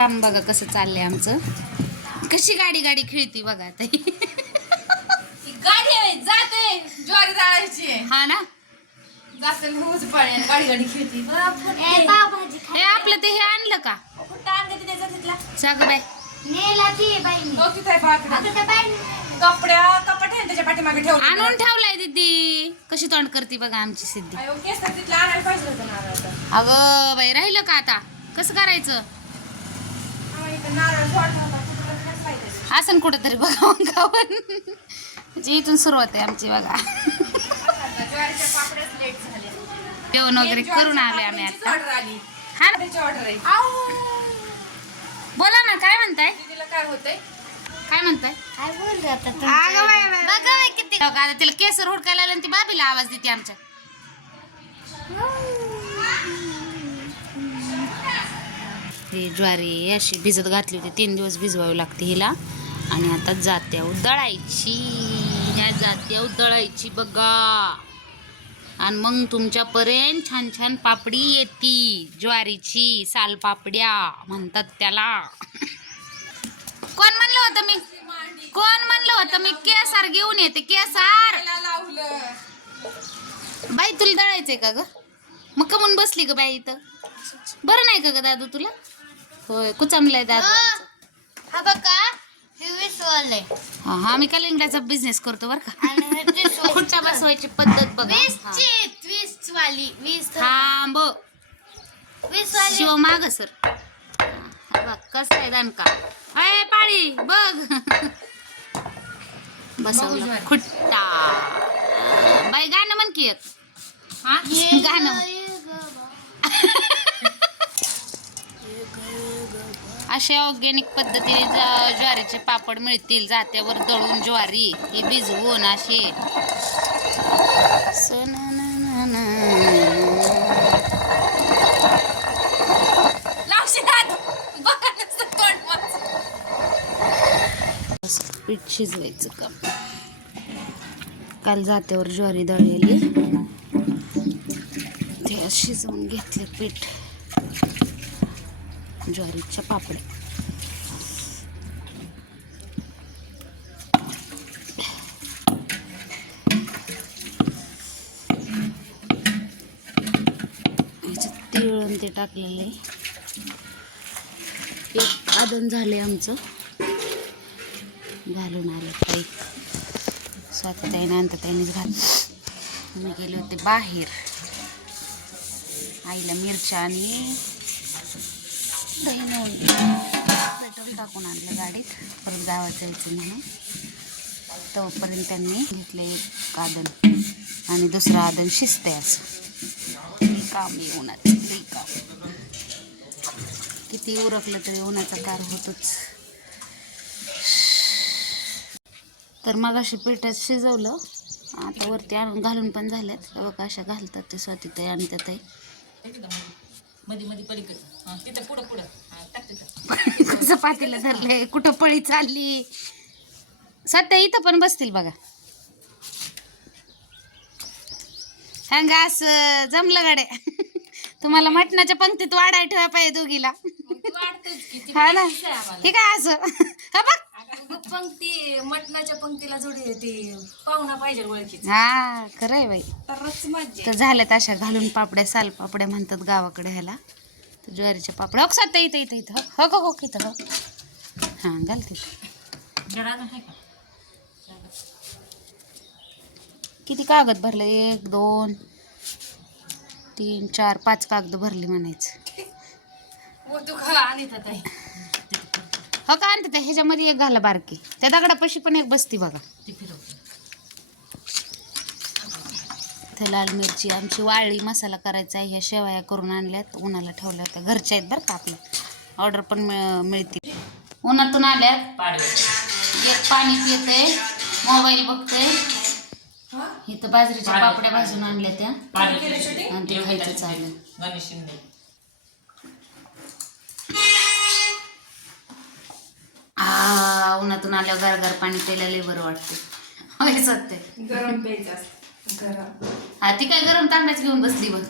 काम बघा कसं चाललंय आमचं. कशी गाडी गाडी खेळती बघा आता. गाडी जाते. ज्वारी जाळायची हा ना? गाडी गाडी खेळती. हे आपलं ते हे आणलं का? कुठं तिथला सग बाय हो तिथे कपड्या त्याच्या पाठीमागे आणून ठेवलाय दीदी. कशी तोंड करते बघा आमची सिद्धी. अयो, केस तर तिथला आणायला पाहिजे होतं नारळ आता. अगं बाई राहिलं का आता? कसं करायचं आम्हाला इथं नारळ सोडला होता, कुठं कसं पाहिजे? असं कुठं तरी बघा गावन म्हणजे इथून सुरुवात आहे आमची बघा. जेवण वगैरे करून आले आम्ही आता. हा बोला ना काय म्हणताय? काय होतंय काय म्हणताय बघा किती तिला केसर हुडकायला ती बाबीला आवाज देते आमच्या ही ज्वारी अशी भिजत घातली होती. तीन दिवस भिजवावी लागते हिला. आणि आता जात्या दळायची ह्या जात्या दळायची बघा. आणि मग तुमच्यापर्यंत छान छान पापडी येती. ज्वारीची सालपापड्या म्हणतात त्याला. कोण म्हणलं होतं मी? कोण म्हणलं होतं मी? केसार घेऊन येते. केसार. बाई तुला दळायचंय का ग? मग कमून बसली ग बाई इथं. बरं नाही का ग दादू तुला? होय कुचामलाय दादू. हा बघा हे वीस वाले. हा हा मी कलिंगडाचा बिझनेस करतो बरं का. आणि हे तीस वाले. खुर्च्या बसवायची पद्धत बघा. वीस हा. ची वीस वाली वीस थांब. वीस वाली. शिव माग सर. बघ कसं आहे दणका अय पाळी बघ. बसवलं. खुट्टा. बाई गाणं म्हण की एक. हा? गाणं. अशा ऑर्गॅनिक पद्धतीने ज- ज्वारीचे पापड मिळतील जात्यावर दळून ज्वारी ही भिजवून असे. पीठ शिजवायचं काम काल जात्यावर ज्वारी दळलेली. ते शिजवून घेतले पीठ. ज्वारीच्या पापड्या तिळून ते टाकलेलं. आहे एक आदन झाले आमचं. घालून आलं काही स्वातीताईने अंतताईनेच घाल मी गेले होते बाहेर. आईला मिरच्या आणि दही नेऊन पेट्रोल टाकून आणलं गाडीत. परत गावात यायचं म्हणून. तोपर्यंत त्यांनी घेतले एक आदन. आणि दुसरं आदन आहे असं. काम आहे उन्हाचं. लई काम किती उरकलं तरी उन्हाचा कार होतोच. तर मग अशी पिठात शिजवलं. आता वरती आणून घालून पण झाल्यात. बघा अशा घालतात ते स्वातीताई आणि त्याताई चपातीला धरले कुठं पळी चालली? सध्या इथं पण बसतील बघा. हंगा असं जमलं गाड्या. तुम्हाला मटणाच्या पंक्तीत वाढाय ठेवा पाहिजे दोघीला. हा ना. हे काय असं? हा बघ. पंक्ती मटणाच्या पंक्तीला जोडी ती. पाहुणा पाहिजे ओळखीच. हा खरं आहे बाई तरच तर झाल्यात अशा घालून पापड्या साल पापड्या म्हणतात गावाकडे ह्याला. तर ज्वारीच्या पापड्या हो सात इथं इथं इथं. हो हो हो इथं हो. हां घाल तिथं किती कागद भरले? एक दोन तीन चार पाच कागद भरली म्हणायचं. खा आणि हो का आणते त्या ह्याच्यामध्ये एक घाला बारकी. त्या दगडापाशी पण एक बसती बघा. ते लाल मिरची आमची वाळली मसाला करायचा आहे ह्या शेवया करून आणल्यात. उन्हाला ठेवल्या होत्या. घरच्या आहेत बरं का आपल्या. ऑर्डर पण मिळ मिळतील. उन्हातून आल्यात एक पाणी पिते मोबाईल बघते इथं बाजरीच्या पापड्या भाजून आणल्या त्या. आणि ते खायचं चाललं आ उन्हातून आल्यावर गार पाणी प्यायला लय बरं वाटतं होय सत्य. गरम प्यायचं असतं. गरम. हा ती काय गरम तांब्याच घेऊन बसली बघ.